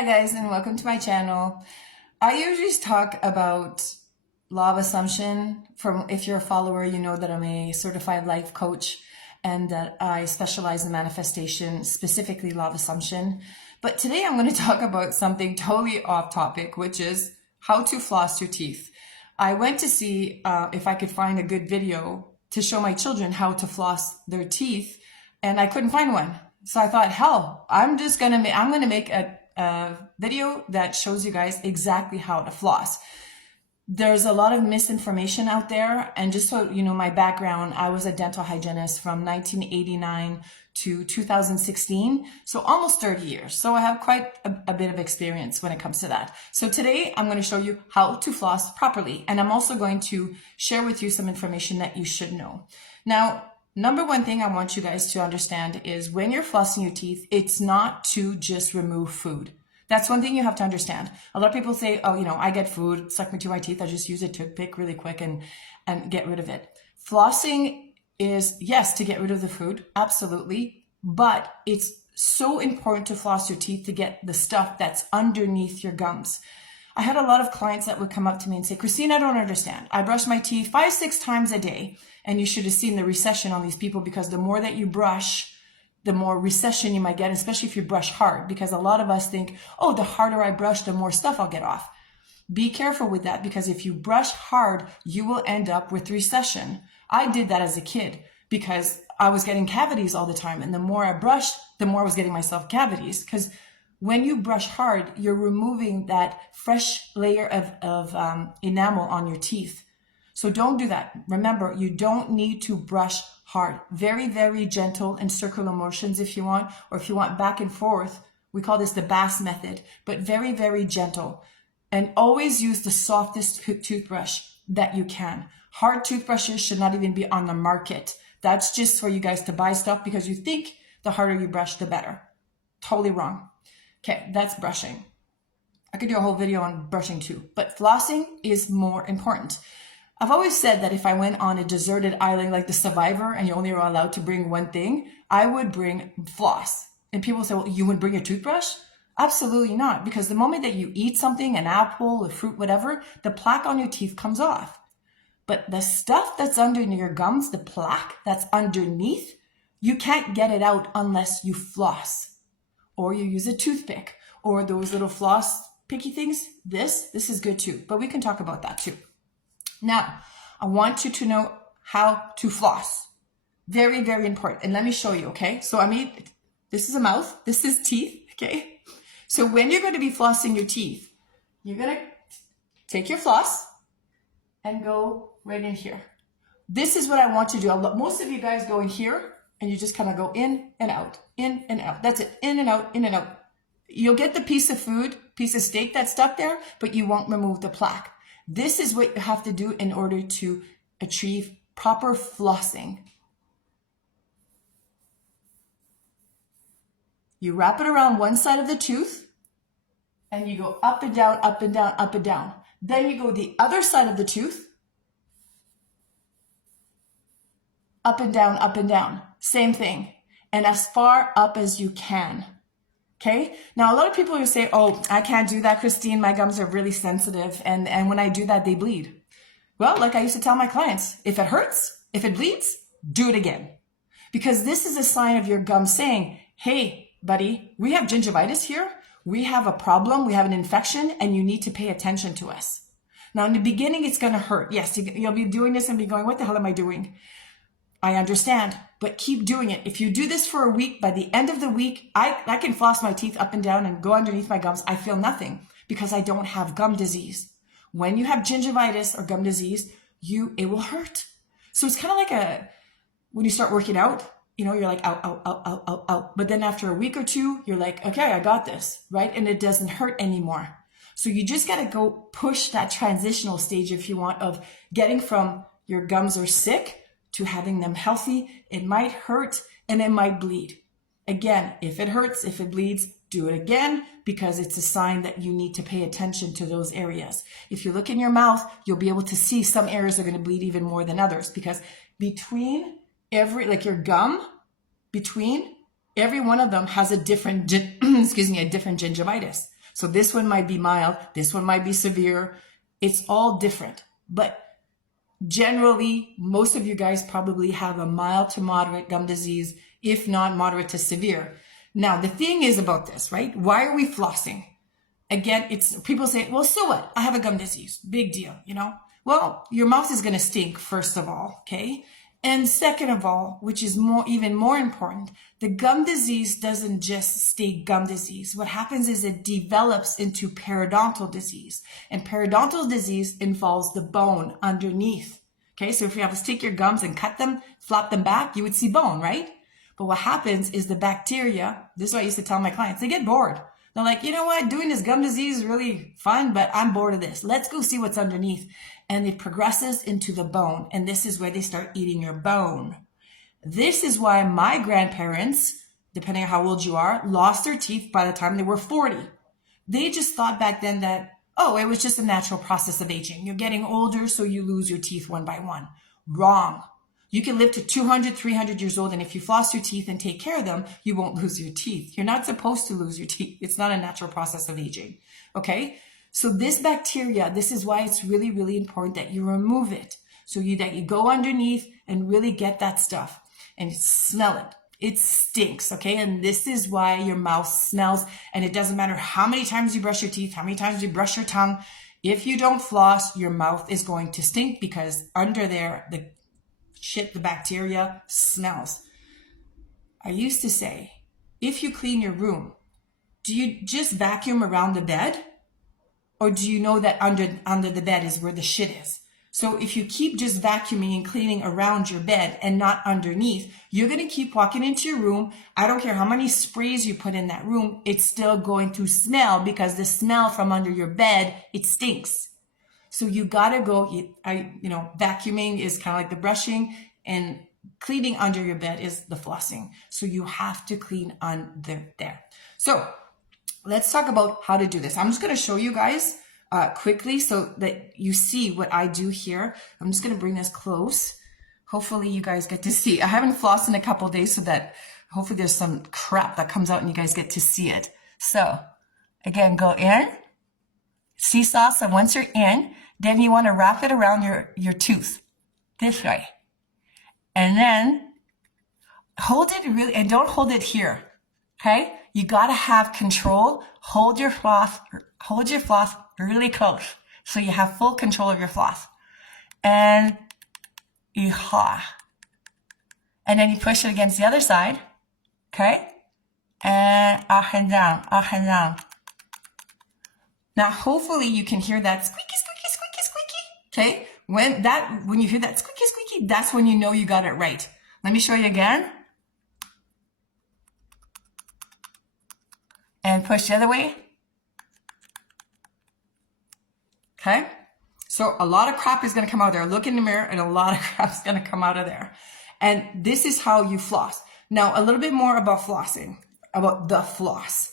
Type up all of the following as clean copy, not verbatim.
Hi guys, and welcome to my channel. I usually talk about law of assumption. From if you're a follower, you know that I'm a certified life coach and that I specialize in manifestation, specifically law of assumption. But today I'm going to talk about something totally off topic, which is how to floss your teeth. I went to see if I could find a good video to show my children how to floss their teeth, and I couldn't find one. So I thought, hell, I'm going to make a video that shows you guys exactly how to floss. There's a lot of misinformation out there, and just so you know my background, I was a dental hygienist from 1989 to 2016, so almost 30 years. So I have quite a bit of experience when it comes to that. So today I'm going to show you how to floss properly, and I'm also going to share with you some information that you should know. Now, number one thing I want you guys to understand is when you're flossing your teeth, it's not to just remove food. That's one thing you have to understand. A lot of people say, oh, I get food stuck into my teeth. I just use a toothpick really quick and get rid of it. Flossing is, yes, to get rid of the food, absolutely. But it's so important to floss your teeth to get the stuff that's underneath your gums. I had a lot of clients that would come up to me and say, Christine, I don't understand. I brush my teeth 5-6 times a day. And you should have seen the recession on these people, because the more that you brush, the more recession you might get, especially if you brush hard, because a lot of us think, oh, the harder I brush, the more stuff I'll get off. Be careful with that, because if you brush hard, you will end up with recession. I did that as a kid because I was getting cavities all the time. And the more I brushed, the more I was getting myself cavities, because when you brush hard, you're removing that fresh layer of enamel on your teeth. So don't do that. Remember, you don't need to brush hard. Very, very gentle in circular motions if you want, or if you want back and forth. We call this the Bass method, but very, very gentle. And always use the softest toothbrush that you can. Hard toothbrushes should not even be on the market. That's just for you guys to buy stuff because you think the harder you brush, the better. Totally wrong. Okay, that's brushing. I could do a whole video on brushing too, but flossing is more important. I've always said that if I went on a deserted island like the Survivor and you only were allowed to bring one thing, I would bring floss. And people say, well, you wouldn't bring a toothbrush? Absolutely not, because the moment that you eat something, an apple, a fruit, whatever, the plaque on your teeth comes off. But the stuff that's under your gums, the plaque that's underneath, you can't get it out unless you floss, or you use a toothpick, or those little floss picky things. This is good too, but we can talk about that too. Now, I want you to know how to floss. Very, very important. And let me show you, okay? So, this is a mouth. This is teeth, okay? So when you're going to be flossing your teeth, you're going to take your floss and go right in here. This is what I want you to do. Most of you guys go in here and you just kind of go in and out, in and out. That's it. In and out, in and out. You'll get the piece of food, piece of steak that's stuck there, but you won't remove the plaque. This is what you have to do in order to achieve proper flossing. You wrap it around one side of the tooth and you go up and down, up and down, up and down. Then you go the other side of the tooth, up and down, up and down. Same thing. And as far up as you can. Okay. Now, a lot of people will say, oh, I can't do that, Christine. My gums are really sensitive. And when I do that, they bleed. Well, like I used to tell my clients, if it hurts, if it bleeds, do it again. Because this is a sign of your gums saying, hey, buddy, we have gingivitis here. We have a problem. We have an infection, and you need to pay attention to us. Now, in the beginning, it's going to hurt. Yes, you'll be doing this and be going, what the hell am I doing? I understand, but keep doing it. If you do this for a week, by the end of the week, I can floss my teeth up and down and go underneath my gums. I feel nothing because I don't have gum disease. When you have gingivitis or gum disease, it will hurt. So it's kind of like when you start working out, you're like, out, out, out, out, out, out. But then after a week or two, you're like, okay, I got this, right? And it doesn't hurt anymore. So you just got to go push that transitional stage, if you want, of getting from your gums are sick to having them healthy. It might hurt and it might bleed. Again, if it hurts, if it bleeds, do it again, because it's a sign that you need to pay attention to those areas. If you look in your mouth, you'll be able to see some areas are going to bleed even more than others, because between your gum, between every one of them has a different, a different gingivitis. So this one might be mild, this one might be severe. It's all different. But generally, most of you guys probably have a mild to moderate gum disease, if not moderate to severe. Now, the thing is about this, right? Why are we flossing? Again, it's people say, well, so what? I have a gum disease. Big deal, you know? Well, your mouth is going to stink, first of all, okay? And second of all, which is even more important, the gum disease doesn't just stay gum disease. What happens is it develops into periodontal disease. And periodontal disease involves the bone underneath. Okay, so if you have to take your gums and cut them, flop them back, you would see bone, right? But what happens is the bacteria, this is what I used to tell my clients, they get bored. They're like, you know what, doing this gum disease is really fun, but I'm bored of this. Let's go see what's underneath. And it progresses into the bone. And this is where they start eating your bone. This is why my grandparents, depending on how old you are, lost their teeth by the time they were 40. They just thought back then that, oh, it was just a natural process of aging. You're getting older, so you lose your teeth one by one. Wrong. You can live to 200, 300 years old, and if you floss your teeth and take care of them, you won't lose your teeth. You're not supposed to lose your teeth. It's not a natural process of aging, okay? So this bacteria, this is why it's really, really important that you remove it. So that you go underneath and really get that stuff and smell it. It stinks, okay? And this is why your mouth smells, and it doesn't matter how many times you brush your teeth, how many times you brush your tongue. If you don't floss, your mouth is going to stink because under there, the bacteria smells. I used to say, if you clean your room, do you just vacuum around the bed? Or do you know that under the bed is where the shit is? So if you keep just vacuuming and cleaning around your bed and not underneath, you're going to keep walking into your room. I don't care how many sprays you put in that room, it's still going to smell because the smell from under your bed, it stinks. So you gotta go, vacuuming is kind of like the brushing, and cleaning under your bed is the flossing. So you have to clean under there. So let's talk about how to do this. I'm just gonna show you guys quickly so that you see what I do here. I'm just gonna bring this close. Hopefully you guys get to see. I haven't flossed in a couple of days, so that hopefully there's some crap that comes out and you guys get to see it. So again, go in, seesaw. So once you're in, then you want to wrap it around your tooth this way. And then hold it really, and don't hold it here. Okay? You got to have control. Hold your floss really close so you have full control of your floss. And and then you push it against the other side. Okay? And up and down, up and down. Now, hopefully you can hear that squeaky, squeaky, squeaky, squeaky. Okay? When you hear that squeaky, squeaky, that's when you know you got it right. Let me show you again. And push the other way. Okay? So a lot of crap is going to come out there. Look in the mirror and a lot of crap is going to come out of there. And this is how you floss. Now, a little bit more about flossing, about the floss.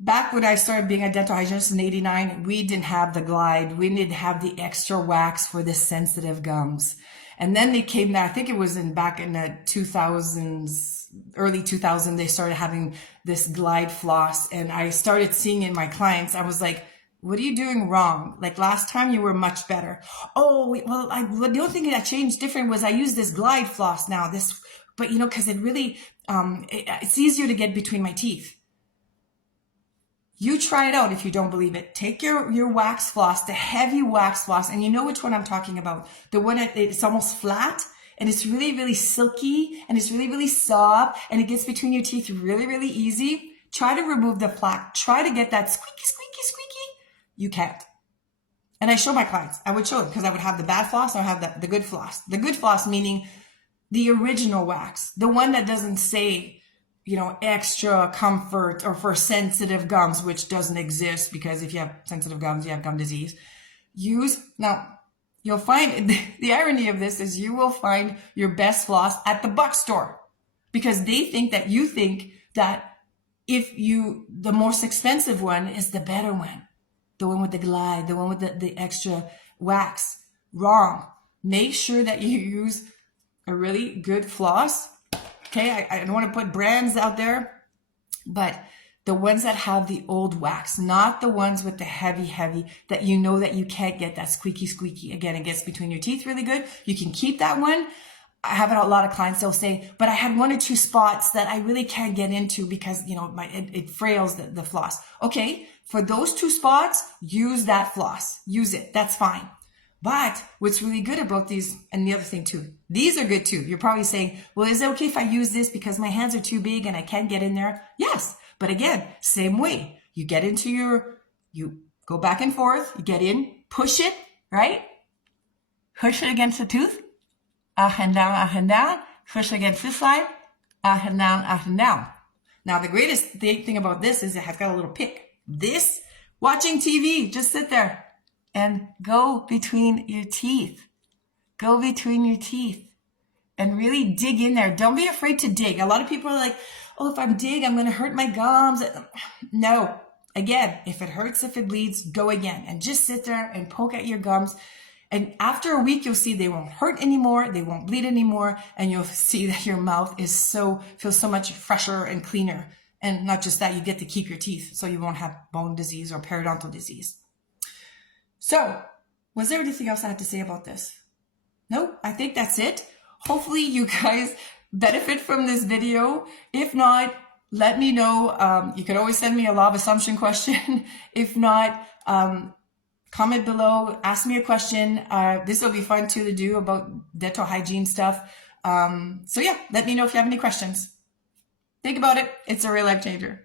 Back when I started being a dental hygienist in '89, we didn't have the glide. We didn't have the extra wax for the sensitive gums. And then they came there, I think it was back in the 2000s, early 2000s, they started having this glide floss. And I started seeing in my clients, I was like, what are you doing wrong? Like last time you were much better. Oh, well, the only thing that changed different was I use this glide floss now. But because it really, it's easier to get between my teeth. You try it out if you don't believe it. Take your wax floss, the heavy wax floss, and you know which one I'm talking about. The one that it's almost flat and it's really, really silky and it's really, really soft and it gets between your teeth really, really easy. Try to remove the plaque. Try to get that squeaky, squeaky, squeaky. You can't. And I show my clients. I would show them because I would have the bad floss or I have the good floss. The good floss meaning the original wax, the one that doesn't say, extra comfort or for sensitive gums, which doesn't exist because if you have sensitive gums, you have gum disease. Now, you'll find, the irony of this is you will find your best floss at the buck store because they think that you think that the most expensive one is the better one, the one with the glide, the one with the extra wax. Wrong. Make sure that you use a really good floss. Okay, I don't want to put brands out there, but The ones that have the old wax, not the ones with the heavy, that you know that you can't get that squeaky. Again, it gets between your teeth really good. You can keep that one. I have a lot of clients, they'll say, but I had 1 or 2 spots that I really can't get into because, you know, it frails the floss. Okay, for those 2 spots, use that floss. Use it. That's fine. But what's really good about these, and the other thing too, these are good too. You're probably saying, well, is it okay if I use this because my hands are too big and I can't get in there? Yes. But again, same way. You get into you go back and forth, you get in, push it, right? Push it against the tooth. Up and down, push against this side, up and down. Now, the greatest thing about this is it has got a little pick. This, watching TV, just sit there and go between your teeth. Go between your teeth and really dig in there. Don't be afraid to dig. A lot of people are like, oh, if I'm dig, I'm going to hurt my gums. No. Again, if it hurts, if it bleeds, go again and just sit there and poke at your gums. And after a week, you'll see they won't hurt anymore. They won't bleed anymore. And you'll see that your mouth feels so much fresher and cleaner. And not just that, you get to keep your teeth so you won't have bone disease or periodontal disease. So, was there anything else I had to say about this? No, I think that's it. Hopefully you guys benefit from this video. If not, let me know. You can always send me a law of assumption question. If not, comment below, ask me a question. This will be fun too to do about dental hygiene stuff. So yeah, let me know if you have any questions. Think about it. It's a real life changer.